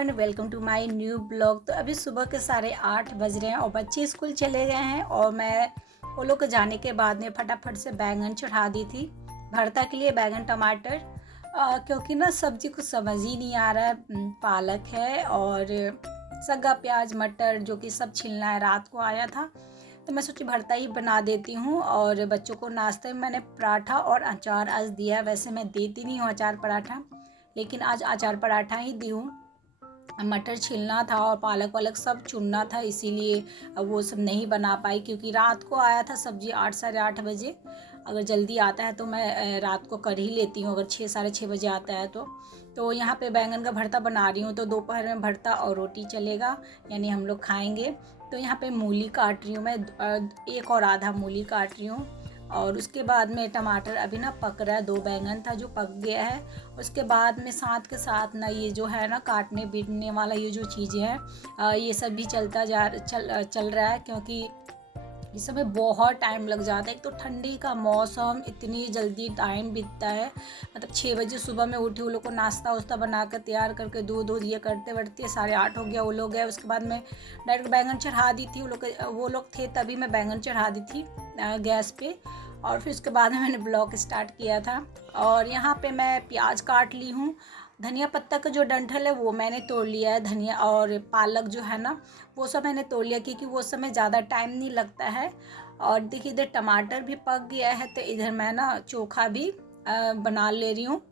Everyone, welcome to my new blog. तो अभी सुबह के 8:30 बज रहे हैं और बच्चे स्कूल चले गए हैं और मैं वो लोग के जाने के बाद में फटाफट से बैंगन चढ़ा दी थी भरता के लिए। बैंगन टमाटर क्योंकि ना सब्जी कुछ समझ ही नहीं आ रहा है। पालक है और सग्गा प्याज मटर जो कि सब छिलना है, रात को आया था तो मैं सोची भरता ही बना देती हूँ। और बच्चों को नाश्ते में मैंने पराठा और अचार आज दिया। वैसे मैं देती नहीं हूँ अचार पराठा, लेकिन आज अचार पराठा ही दी हूँ। मटर छीलना था और पालक वालक सब चुनना था, इसीलिए वो सब नहीं बना पाई क्योंकि रात को आया था सब्जी 8 साढ़े 8 बजे। अगर जल्दी आता है तो मैं रात को कर ही लेती हूँ, अगर 6 साढ़े 6 बजे आता है तो यहाँ पे बैंगन का भरता बना रही हूँ। तो दोपहर में भरता और रोटी चलेगा, यानी हम लोग खाएंगे। तो यहाँ पे मूली काट रही हूँ मैं, एक और आधा मूली काट रही हूँ। और उसके बाद में टमाटर अभी ना पक रहा है, 2 बैंगन था जो पक गया है। उसके बाद में साथ के साथ ना ये जो है ना काटने बीटने वाला ये जो चीज़ें हैं ये सब भी चल रहा है, क्योंकि इस समय बहुत टाइम लग जाता है। एक तो ठंडी का मौसम, इतनी जल्दी टाइम बीतता है। मतलब 6 बजे सुबह में उठी, वो लोग को नाश्ता वास्ता बना कर तैयार करके दूध ये करते बढ़ते 8:30 हो गया। वो लोग गए, उसके बाद में डायरेक्ट बैंगन चढ़ा दी थी। वो लोग थे तभी मैं बैंगन चढ़ा दी थी गैस पे। और फिर उसके बाद में मैंने ब्लॉग स्टार्ट किया था। और यहाँ पे मैं प्याज काट ली हूँ। धनिया पत्ता का जो डंठल है वो मैंने तोड़ लिया है। धनिया और पालक जो है ना वो सब मैंने तोड़ लिया, क्योंकि वो समय ज़्यादा टाइम नहीं लगता है। और देखिए इधर टमाटर भी पक गया है, तो इधर मैं ना चोखा भी बना ले रही हूँ।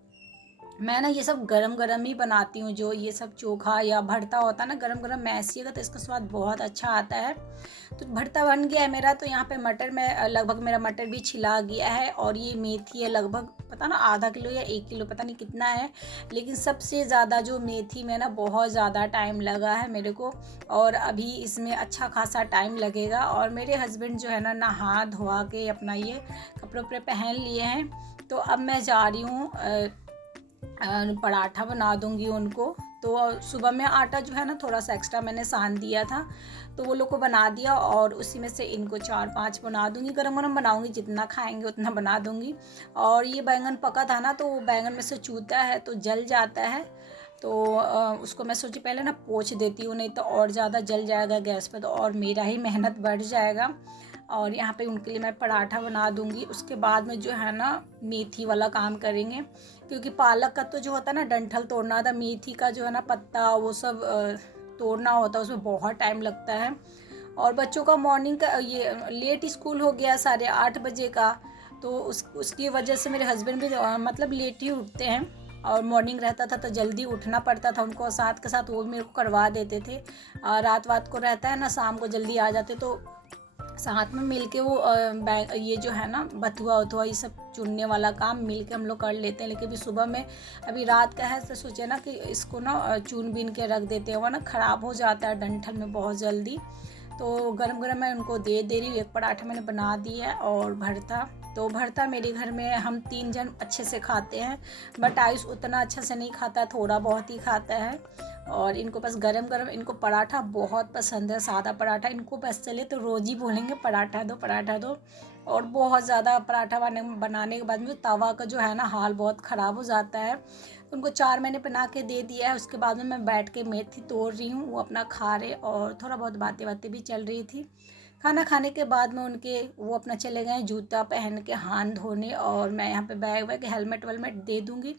मैं ना ये सब गरम गरम ही बनाती हूँ, जो ये सब चोखा या भरता होता है ना गरम गरम मैसिएगा तो इसका स्वाद बहुत अच्छा आता है। तो भरता बन गया है मेरा। तो यहाँ पे मटर में लगभग मेरा मटर भी छिला गया है। और ये मेथी है, लगभग पता ना आधा किलो या 1 किलो, पता नहीं कितना है। लेकिन सबसे ज़्यादा जो मेथी में ना बहुत ज़्यादा टाइम लगा है मेरे को, और अभी इसमें अच्छा खासा टाइम लगेगा। और मेरे हस्बैंड जो है ना नहा धोआ के अपना ये कपड़े उपड़े पहन लिए हैं। तो अब मैं जा रही हूँ पराठा बना दूंगी उनको। तो सुबह में आटा जो है ना थोड़ा सा एक्स्ट्रा मैंने सान दिया था, तो वो लोग को बना दिया और उसी में से इनको 4-5 बना दूंगी। गरम गरम बनाऊंगी, जितना खाएंगे उतना बना दूंगी। और ये बैंगन पका था ना, तो वो बैंगन में से चूता है तो जल जाता है। तो उसको मैं सोची पहले ना पोंछ देती हूँ, नहीं तो और ज़्यादा जल जाएगा गैस पे, तो और मेरा ही मेहनत बढ़ जाएगा। और यहाँ पे उनके लिए मैं पराठा बना दूंगी। उसके बाद में जो है ना मेथी वाला काम करेंगे, क्योंकि पालक का तो जो होता है ना डंठल तोड़ना था, मेथी का जो है ना पत्ता वो सब तोड़ना होता है, उसमें बहुत टाइम लगता है। और बच्चों का मॉर्निंग का ये लेट स्कूल हो गया 8:30 बजे का, तो उसकी वजह से मेरे हस्बैंड भी मतलब लेट ही उठते हैं। और मॉर्निंग रहता था तो जल्दी उठना पड़ता था उनको, साथ के साथ वो भी मेरे को करवा देते थे। रात वात को रहता है ना, शाम को जल्दी आ जाते, तो साथ में मिलके वो ये जो है ना बथुआ उथुआ ये सब चुनने वाला काम मिलके हम लोग कर लेते हैं। लेकिन अभी सुबह में, अभी रात का है तो सोचे ना कि इसको ना चुन बीन के रख देते हैं, वरना ख़राब हो जाता है डंठल में बहुत जल्दी। तो गरम गरम मैं उनको दे रही हूँ। एक पराठा मैंने बना दिया है और भरता। तो भरता मेरे घर में हम 3 जन अच्छे से खाते हैं, बट आयुष उतना अच्छा से नहीं खाता, थोड़ा बहुत ही खाता है। और इनको बस गरम गरम इनको पराठा बहुत पसंद है, सादा पराठा इनको बस चले तो रोज़ ही बोलेंगे पराठा दो पराठा दो। और बहुत ज़्यादा पराठा बनाने के बाद में तवा का जो है ना हाल बहुत ख़राब हो जाता है। उनको 4 मैंने बना के दे दिया है। उसके बाद में मैं बैठ के मेथी तोड़ रही हूँ, वो अपना खा रहे और थोड़ा बहुत बातें बातें भी चल रही थी। खाना खाने के बाद में उनके वो अपना चले गए जूता पहन के हाथ धोने, और मैं यहाँ पे बैग वैग हेलमेट वेलमेट दे दूँगी।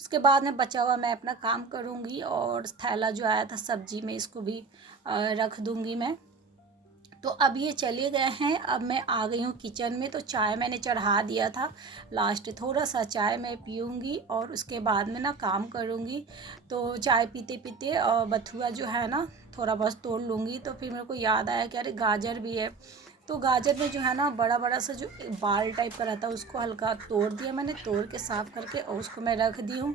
उसके बाद में बचा हुआ मैं अपना काम करूँगी। और थैला जो आया था सब्जी में इसको भी रख दूँगी मैं। तो अब ये चले गए हैं, अब मैं आ गई हूँ किचन में। तो चाय मैंने चढ़ा दिया था, लास्ट थोड़ा सा चाय मैं पीऊँगी और उसके बाद में ना काम करूँगी। तो चाय पीते पीते बथुआ जो है ना थोड़ा बहुत तोड़ लूँगी। तो फिर मेरे को याद आया कि अरे गाजर भी है, तो गाजर में जो है ना बड़ा बड़ा सा जो बाल टाइप का रहता है उसको हल्का तोड़ दिया मैंने, तोड़ के साफ़ करके और उसको मैं रख दी हूँ,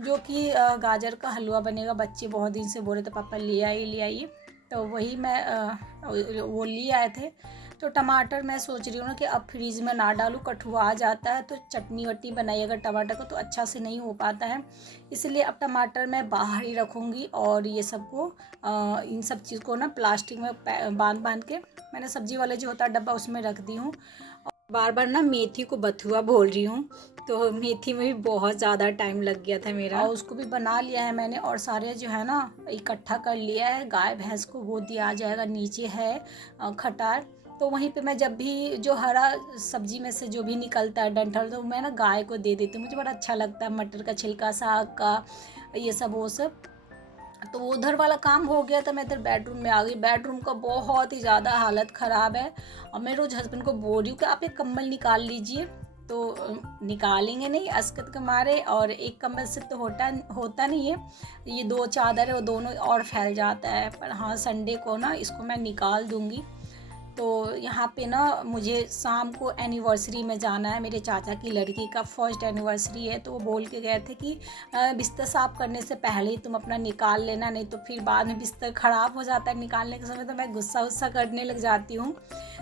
जो कि गाजर का हलवा बनेगा। बच्चे बहुत दिन से बोल रहे थे पापा ले आइए, तो वही मैं वो लिए आए थे। तो टमाटर मैं सोच रही हूँ ना कि अब फ्रीज़ में ना डालूँ, कठुआ जाता है, तो चटनी वटनी बनाई अगर टमाटर को तो अच्छा से नहीं हो पाता है। इसलिए अब टमाटर मैं बाहर ही रखूँगी। और ये सबको इन सब चीज़ को ना प्लास्टिक में बांध के मैंने सब्जी वाले जो होता है डब्बा उसमें रख दी हूँ। बार बार ना मेथी को बथुआ बोल रही हूँ, तो मेथी में भी बहुत ज़्यादा टाइम लग गया था मेरा, और उसको भी बना लिया है मैंने, और सारे जो है ना इकट्ठा कर लिया है। गाय भैंस को वो दिया जाएगा, नीचे है खटार, तो वहीं पे मैं जब भी जो हरा सब्जी में से जो भी निकलता है डंठल, तो मैं ना गाय को दे देती हूँ। मुझे बड़ा अच्छा लगता है, मटर का छिलका, साग का, ये सब वो सब। तो उधर वाला काम हो गया था, मैं इधर बेडरूम में आ गई। बेडरूम का बहुत ही ज़्यादा हालत ख़राब है, और मैं रोज़ हस्बैंड को बोल रही हूँ कि आप एक कंबल निकाल लीजिए, तो निकालेंगे नहीं अस्कत के मारे, और एक कंबल से तो होता नहीं है, ये दो चादर है वो दोनों और फैल जाता है। पर हाँ, संडे को ना इसको मैं निकाल दूँगी। तो यहाँ पे ना मुझे शाम को एनिवर्सरी में जाना है, मेरे चाचा की लड़की का फर्स्ट एनिवर्सरी है, तो वो बोल के गए थे कि बिस्तर साफ़ करने से पहले ही तुम अपना निकाल लेना, नहीं तो फिर बाद में बिस्तर ख़राब हो जाता है निकालने के समय, तो मैं गुस्सा उस्सा करने लग जाती हूँ।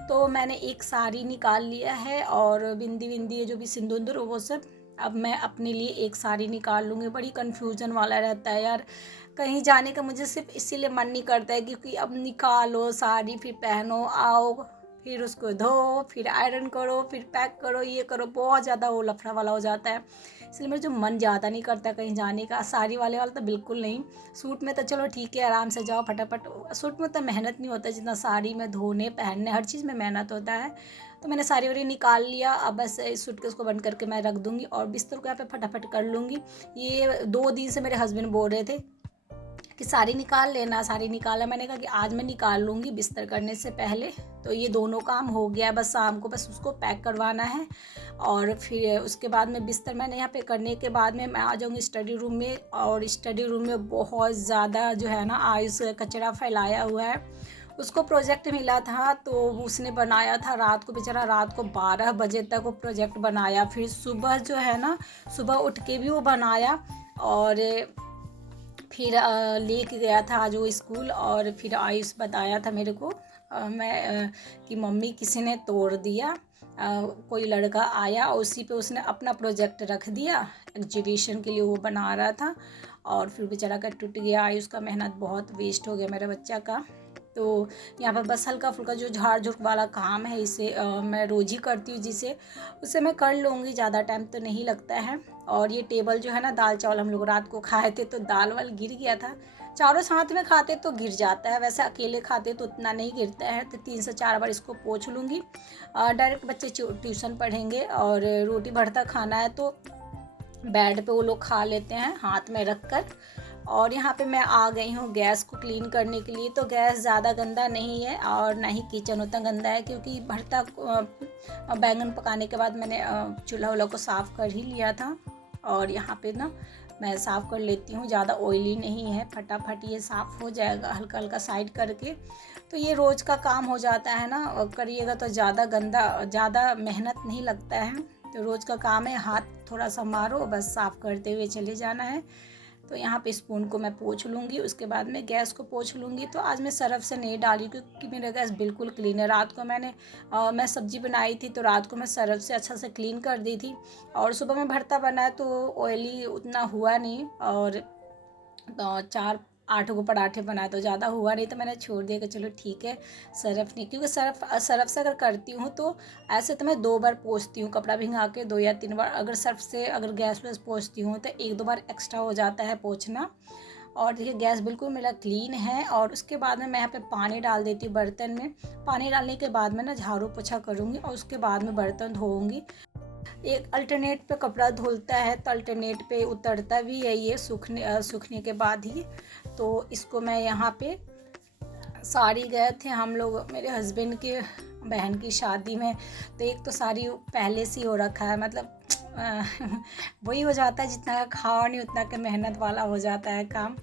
तो मैंने एक साड़ी निकाल लिया है, और बिंदी विंदी जो भी सिंदूर वो सब, अब मैं अपने लिए एक साड़ी निकाल लूँगी। बड़ी कन्फ्यूज़न वाला रहता है यार, कहीं जाने का मुझे सिर्फ इसीलिए मन नहीं करता है क्योंकि अब निकालो साड़ी, फिर पहनो, आओ, फिर उसको धो, फिर आयरन करो, फिर पैक करो, ये करो, बहुत ज़्यादा वो लफड़ा वाला हो जाता है। इसलिए मेरा जो मन ज़्यादा नहीं करता कहीं जाने का। साड़ी वाला तो बिल्कुल नहीं। सूट में तो चलो ठीक है, आराम से जाओ फटाफट। सूट में तो मेहनत नहीं होता जितना साड़ी में धोने पहनने हर चीज़ में मेहनत होता है। तो मैंने साड़ी वाड़ी निकाल लिया, अब बस इस सूटकेस को बंद करके मैं रख दूँगी, और बिस्तर को यहाँ पे फटाफट कर लूँगी। ये 2 दिन से मेरे हस्बैंड बोल रहे थे कि साड़ी निकाल लेना, साड़ी निकाला। मैंने कहा कि आज मैं निकाल लूँगी बिस्तर करने से पहले। तो ये दोनों काम हो गया है, बस शाम को बस उसको पैक करवाना है, और फिर उसके बाद में बिस्तर मैंने यहाँ पे करने के बाद में मैं आ जाऊँगी स्टडी रूम में। और स्टडी रूम में बहुत ज़्यादा जो है ना आयुष कचरा फैलाया हुआ है। उसको प्रोजेक्ट मिला था, तो उसने बनाया था रात को, बेचारा रात को 12 बजे तक वो प्रोजेक्ट बनाया। फिर सुबह जो है ना, सुबह उठ के भी वो बनाया, और फिर लेके गया था आज वो स्कूल। और फिर आयुष बताया था मेरे को कि मम्मी किसी ने तोड़ दिया, कोई लड़का आया और उसी पे उसने अपना प्रोजेक्ट रख दिया, एग्जीबिशन के लिए वो बना रहा था, और फिर बेचारा का टूट गया। आयुष का मेहनत बहुत वेस्ट हो गया मेरे बच्चा का। तो यहाँ पर बस हल्का फुल्का जो झाड़ झुक वाला काम है, इसे मैं रोज़ ही करती हूँ, जिसे उसे मैं कर लूँगी, ज़्यादा टाइम तो नहीं लगता है। और ये टेबल जो है ना, दाल चावल हम लोग रात को खाए थे, तो दाल वाल गिर गया था। चारों साथ में खाते तो गिर जाता है, वैसे अकेले खाते तो उतना नहीं गिरता है। तो 3 से 4 बार इसको पोंछ लूँगी। डायरेक्ट बच्चे ट्यूशन पढ़ेंगे, और रोटी भरता खाना है तो बेड पे वो लोग खा लेते हैं हाथ में रख कर। और यहाँ पे मैं आ गई हूँ गैस को क्लीन करने के लिए। तो गैस ज़्यादा गंदा नहीं है, और ना ही किचन उतना गंदा है, क्योंकि भरता बैंगन पकाने के बाद मैंने चूल्हा वूल्हा को साफ़ कर ही लिया था। और यहाँ पे ना मैं साफ़ कर लेती हूँ, ज़्यादा ऑयली नहीं है, फटाफट ये साफ़ हो जाएगा हल्का हल्का साइड करके। तो ये रोज़ का काम हो जाता है ना, और करिएगा तो ज़्यादा मेहनत नहीं लगता है। तो रोज़ का काम है, हाथ थोड़ा सा मारो, बस साफ़ करते हुए चले जाना है। तो यहाँ पे स्पून को मैं पोंछ लूँगी, उसके बाद में गैस को पोंछ लूँगी। तो आज मैं सर्फ़ से नहीं डाली क्योंकि मेरा गैस बिल्कुल क्लीन है। रात को मैं सब्ज़ी बनाई थी, तो रात को मैं सर्फ़ से अच्छा से क्लीन कर दी थी, और सुबह में भरता बनाया तो ऑयली उतना हुआ नहीं। और 4-8 गो पराठे बनाए तो ज़्यादा हुआ नहीं, तो मैंने छोड़ दिया कि चलो ठीक है, सर्फ़ नहीं, क्योंकि सर्फ़ से अगर करती हूँ तो ऐसे तो मैं 2 बार पोंछती हूँ कपड़ा भिंगा के, 2 या 3 बार। अगर सर्फ़ से अगर गैस वैस पोंछती हूँ तो 1-2 बार एक्स्ट्रा हो जाता है पोंछना। और देखिए गैस बिल्कुल मेरा क्लीन है। और उसके बाद में मैं यहाँ पे पानी डाल देती हूँ बर्तन में। पानी डालने के बाद में ना झाड़ू पोछा करूँगी, और उसके बाद में बर्तन धोऊँगी। एक अल्टरनेट पे कपड़ा धुलता है, तो अल्टरनेट पे उतरता भी है ये सूखने के बाद ही। तो इसको मैं यहाँ पे साड़ी गए थे हम लोग मेरे हस्बैंड के बहन की शादी में, तो एक तो साड़ी पहले से ही हो रखा है, मतलब वही हो जाता है, जितना का खाओ नहीं उतना का मेहनत वाला हो जाता है काम।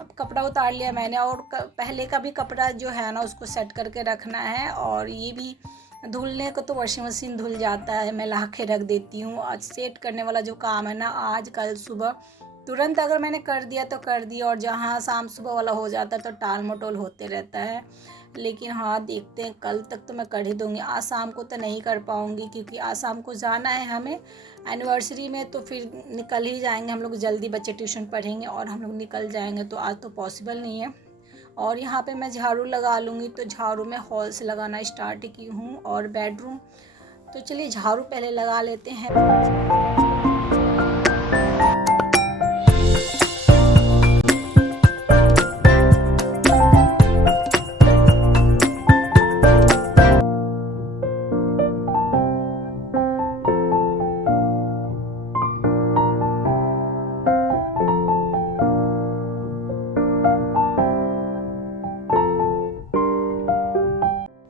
अब कपड़ा उतार लिया मैंने, और पहले का भी कपड़ा जो है ना उसको सेट करके रखना है। और ये भी धुलने को तो वॉशिंग मशीन धुल जाता है, मैं ला के रख देती हूँ। आज सेट करने वाला जो काम है ना, आज कल सुबह तुरंत अगर मैंने कर दिया तो कर दिया, और जहाँ शाम सुबह वाला हो जाता है तो टाल मटोल होते रहता है। लेकिन हाँ, देखते हैं, कल तक तो मैं कर ही दूँगी। आज शाम को तो नहीं कर पाऊँगी, क्योंकि आज शाम को जाना है हमें एनिवर्सरी में, तो फिर निकल ही जाएंगे हम लोग जल्दी, बच्चे ट्यूशन पढ़ेंगे और हम लोग निकल जाएंगे, तो आज तो पॉसिबल नहीं है। और यहाँ पे मैं झाड़ू लगा लूँगी, तो झाड़ू मैं हॉल से लगाना स्टार्ट की हूँ। और बेडरूम तो चलिए झाड़ू पहले लगा लेते हैं।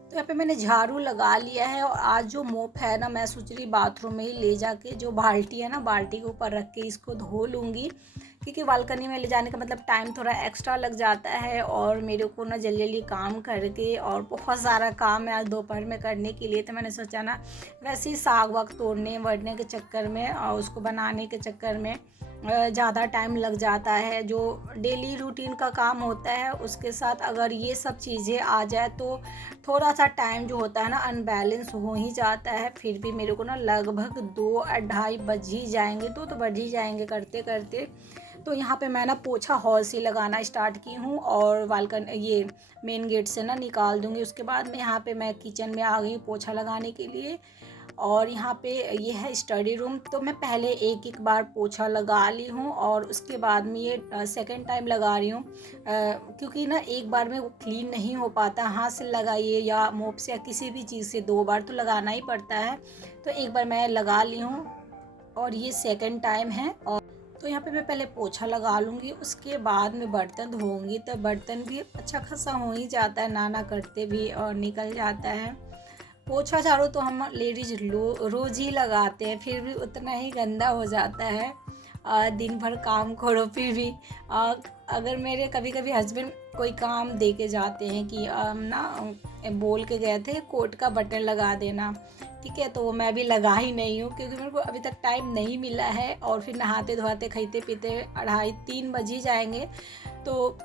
तो यहाँ पे मैंने झाड़ू लगा लिया है और आज जो मोप है ना, मैं सोच रही बाथरूम में ही ले जाके जो बाल्टी है ना, बाल्टी के ऊपर रख के इसको धो लूँगी, क्योंकि बालकनी में ले जाने का मतलब टाइम थोड़ा एक्स्ट्रा लग जाता है और मेरे को ना जल्दी जल्दी काम करके, और बहुत सारा काम है आज दोपहर में करने के लिए। तो मैंने सोचा ना, वैसे ही साग वाग तोड़ने वड़ने के चक्कर में और उसको बनाने के चक्कर में ज़्यादा टाइम लग जाता है। जो डेली रूटीन का काम होता है उसके साथ अगर ये सब चीज़ें आ जाए तो थोड़ा सा टाइम जो होता है ना अनबैलेंस हो ही जाता है। फिर भी मेरे को ना लगभग 2-2:30 बज ही जाएंगे, तो बज ही जाएंगे करते करते। तो यहाँ पे मैं ना पोछा हॉल से लगाना स्टार्ट की हूँ और बालकन ये मेन गेट से ना निकाल दूँगी। उसके बाद में यहाँ पे मैं किचन में आ गई पोछा लगाने के लिए। और यहाँ पे ये है स्टडी रूम। तो मैं पहले एक एक बार पोछा लगा ली हूँ और उसके बाद में ये सेकंड टाइम लगा रही हूँ, क्योंकि ना एक बार में वो क्लीन नहीं हो पाता। हाथ से लगाइए या मोप से या किसी भी चीज़ से 2 बार तो लगाना ही पड़ता है। तो एक बार मैं लगा ली हूँ और ये सेकंड टाइम है। और तो यहाँ पे मैं पहले पोछा लगा लूँगी, उसके बाद में बर्तन धोऊंगी। तो बर्तन भी अच्छा खासा हो ही जाता है, ना करते भी और निकल जाता है। पोछा झाड़ू तो हम लेडीज रोज़ ही लगाते हैं, फिर भी उतना ही गंदा हो जाता है। दिन भर काम करो फिर भी अगर मेरे कभी कभी हस्बैंड कोई काम दे के जाते हैं कि बोल के गए थे कोट का बटन लगा देना, ठीक है, तो मैं भी लगा ही नहीं हूँ क्योंकि मेरे को अभी तक टाइम नहीं मिला है। और फिर नहाते धोते खाते पीते 2:30-3 बज ही जाएंगे। तो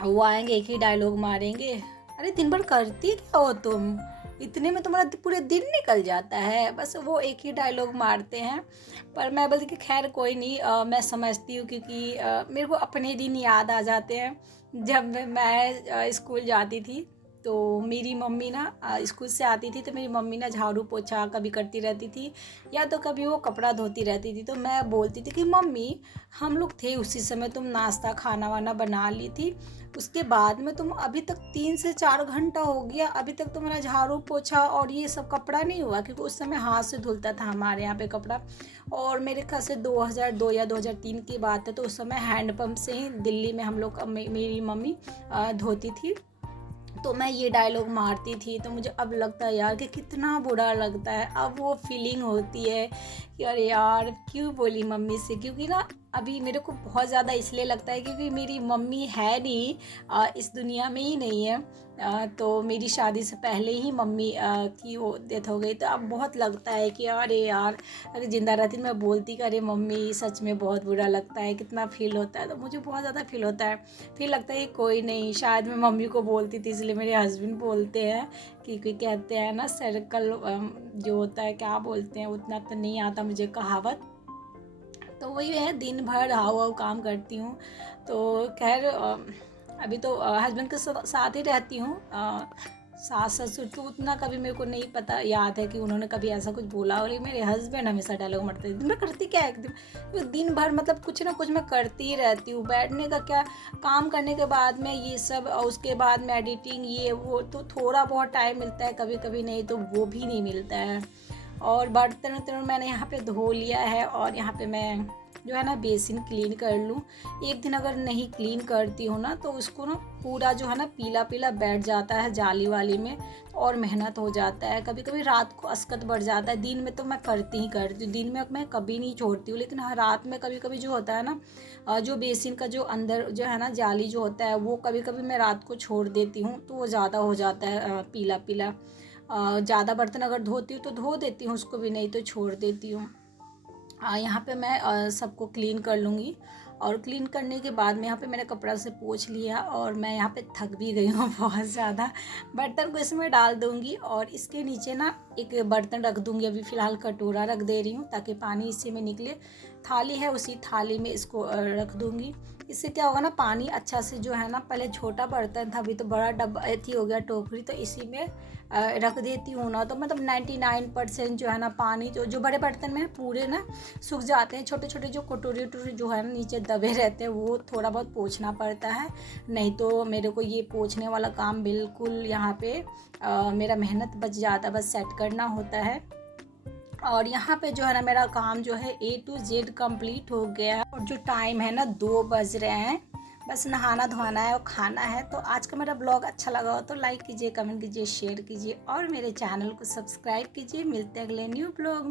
वो आएंगे, एक ही डायलॉग मारेंगे, अरे दिन भर करती क्या हो तुम, इतने में तुम्हारा पूरे दिन निकल जाता है। बस वो एक ही डायलॉग मारते हैं। पर मैं बोलती कि खैर कोई नहीं, मैं समझती हूँ क्योंकि मेरे को अपने दिन याद आ जाते हैं। जब मैं स्कूल जाती थी तो मेरी मम्मी ना स्कूल से आती थी तो मेरी मम्मी ना झाड़ू पोछा कभी करती रहती थी या तो कभी वो कपड़ा धोती रहती थी। तो मैं बोलती थी कि मम्मी हम लोग थे उसी समय, तुम नाश्ता खाना वाना बना ली थी, उसके बाद में तुम अभी तक 3 से 4 घंटा हो गया, अभी तक तुम्हारा झाड़ू पोछा और ये सब कपड़ा नहीं हुआ। क्योंकि उस समय हाथ से धुलता था हमारे यहाँ पे कपड़ा। और मेरे ख्याल से 2002 या 2003 की बात है। तो उस समय हैंडपम्प से ही दिल्ली में हम लोग मेरी मम्मी धोती थी। तो मैं ये डायलॉग मारती थी। तो मुझे अब लगता है यार कि कितना बुरा लगता है। अब वो फीलिंग होती है कि अरे यार क्यों बोली मम्मी से, क्योंकि ना अभी मेरे को बहुत ज़्यादा इसलिए लगता है क्योंकि मेरी मम्मी है नहीं, इस दुनिया में ही नहीं है। तो मेरी शादी से पहले ही मम्मी की वो डेथ हो गई। तो अब बहुत लगता है कि अरे यार अगर ज़िंदा रहती मैं बोलती कि अरे मम्मी सच में बहुत बुरा लगता है, कितना फील होता है। तो मुझे बहुत ज़्यादा फील होता है। फिर लगता है कि कोई नहीं, शायद मैं मम्मी को बोलती थी इसलिए मेरे हस्बैंड बोलते हैं कि कहते हैं ना सर्कल जो होता है, क्या बोलते हैं उतना तो नहीं आता मुझे कहावत। तो वही है, दिन भर हाव काम करती हूँ। तो खैर अभी तो हस्बैंड के साथ ही रहती हूँ। सास ससुर तो उतना कभी मेरे को नहीं पता याद है कि उन्होंने कभी ऐसा कुछ बोला। और मेरे हस्बैंड हमेशा डायलॉग मारते हैं, दिन भर करती क्या है एकदम, दिन भर मतलब कुछ ना कुछ मैं करती ही रहती हूँ। बैठने का क्या, काम करने के बाद में ये सब और उसके बाद में एडिटिंग ये वो, तो थोड़ा बहुत टाइम मिलता है, कभी कभी नहीं तो वो भी नहीं मिलता है। और बर्तन वर्तन मैंने यहाँ पे धो लिया है और यहाँ पे मैं जो है ना बेसिन क्लीन कर लूँ। एक दिन अगर नहीं क्लीन करती हूँ ना तो उसको ना पूरा जो है ना पीला पीला बैठ जाता है जाली वाली में, और मेहनत हो जाता है। कभी कभी रात को अस्कत बढ़ जाता है। दिन में तो मैं करती ही करती हूँ, दिन में मैं कभी नहीं छोड़ती हूँ, लेकिन हाँ रात में कभी कभी जो होता है ना जो बेसिन का जो अंदर जो है ना जाली जो होता है वो कभी कभी मैं रात को छोड़ देती हूँ तो वो ज़्यादा हो जाता है पीला पीला। ज़्यादा बर्तन अगर धोती हूँ तो धो देती हूँ उसको भी, नहीं तो छोड़ देती हूँ। यहाँ पे मैं सबको क्लीन कर लूँगी। और क्लीन करने के बाद में यहाँ पे मैंने कपड़ा से पोंछ लिया और मैं यहाँ पे थक भी गई हूँ बहुत ज़्यादा। बर्तन को इसमें डाल दूँगी और इसके नीचे ना एक बर्तन रख दूँगी, अभी फ़िलहाल कटोरा रख दे रही हूँ ताकि पानी इसी में निकले। थाली है उसी थाली में इसको रख दूँगी। इससे क्या होगा ना, पानी अच्छा से जो है ना, पहले छोटा बर्तन था, अभी तो बड़ा डब्बा एथी हो गया टोकरी, तो इसी में रख देती हूँ ना, तो मतलब 99% जो है ना पानी जो बड़े बर्तन में है पूरे ना सूख जाते हैं। छोटे छोटे जो कटोरी वटोरी जो है ना नीचे दबे रहते हैं वो थोड़ा बहुत पोंछना पड़ता है, नहीं तो मेरे को ये पोंछने वाला काम बिल्कुल यहाँ पे मेरा मेहनत बच जाता है, बस सेट करना होता है। और यहाँ पे जो है ना मेरा काम जो है A to Z कंप्लीट हो गया है, और जो टाइम है ना 2 बज रहे हैं, बस नहाना धोना है और खाना है। तो आज का मेरा ब्लॉग अच्छा लगा हो तो लाइक कीजिए, कमेंट कीजिए, शेयर कीजिए और मेरे चैनल को सब्सक्राइब कीजिए। मिलते हैं अगले न्यू ब्लॉग में।